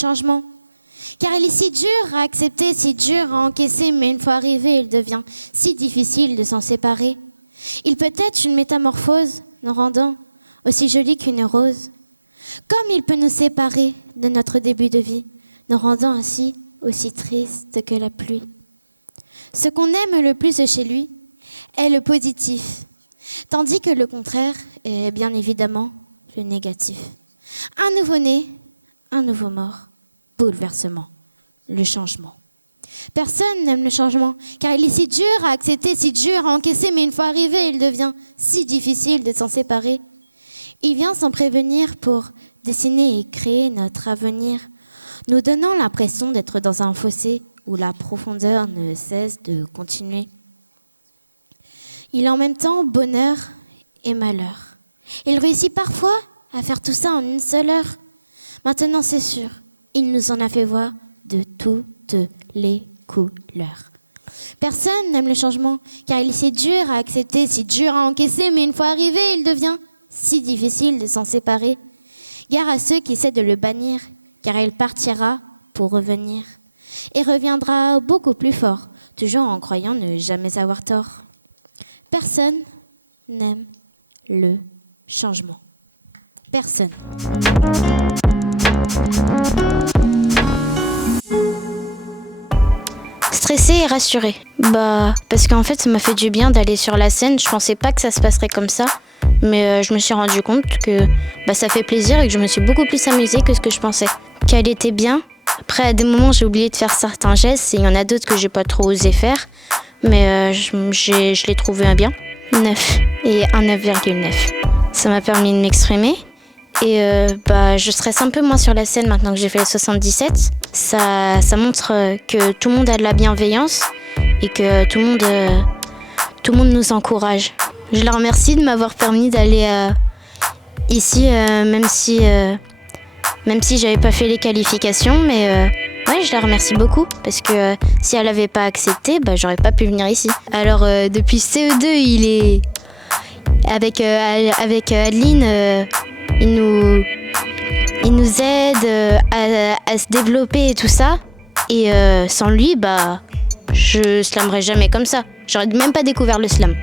changement. Car il est si dur à accepter, si dur à encaisser, mais une fois arrivé, il devient si difficile de s'en séparer. Il peut être une métamorphose, nous rendant aussi jolie qu'une rose. Comme il peut nous séparer de notre début de vie, nous rendant ainsi aussi tristes que la pluie. Ce qu'on aime le plus chez lui est le positif, tandis que le contraire est bien évidemment le négatif. Un nouveau-né, un nouveau mort, bouleversement, le changement. Personne n'aime le changement, car il est si dur à accepter, si dur à encaisser, mais une fois arrivé, il devient si difficile de s'en séparer. Il vient sans prévenir pour dessiner et créer notre avenir, nous donnant l'impression d'être dans un fossé où la profondeur ne cesse de continuer. Il est en même temps bonheur et malheur. Il réussit parfois à faire tout ça en une seule heure. Maintenant, c'est sûr, il nous en a fait voir de toutes les couleurs. Personne n'aime le changement, car il est si dur à accepter, si dur à encaisser, mais une fois arrivé, il devient si difficile de s'en séparer. Gare à ceux qui essaient de le bannir, car il partira pour revenir et reviendra beaucoup plus fort, toujours en croyant ne jamais avoir tort. Personne n'aime le changement. Personne. Stressée et rassurée. Parce qu'en fait, ça m'a fait du bien d'aller sur la scène. Je pensais pas que ça se passerait comme ça. Mais je me suis rendu compte que ça fait plaisir et que je me suis beaucoup plus amusée que ce que je pensais. Qu'elle était bien. Après, à des moments, j'ai oublié de faire certains gestes et il y en a d'autres que j'ai pas trop osé faire. Mais je l'ai trouvé bien. 9 et un 9,9. Ça m'a permis de m'exprimer. Et je stresse un peu moins sur la scène maintenant que j'ai fait les 77. Ça montre que tout le monde a de la bienveillance et que tout le monde nous encourage. Je la remercie de m'avoir permis d'aller ici, même si j'avais pas fait les qualifications, mais je la remercie beaucoup parce que si elle avait pas accepté, j'aurais pas pu venir ici. Alors depuis CE2, il est avec Adeline, il nous aide à se développer et tout ça. Et sans lui, je slamerais jamais comme ça. J'aurais même pas découvert le slam.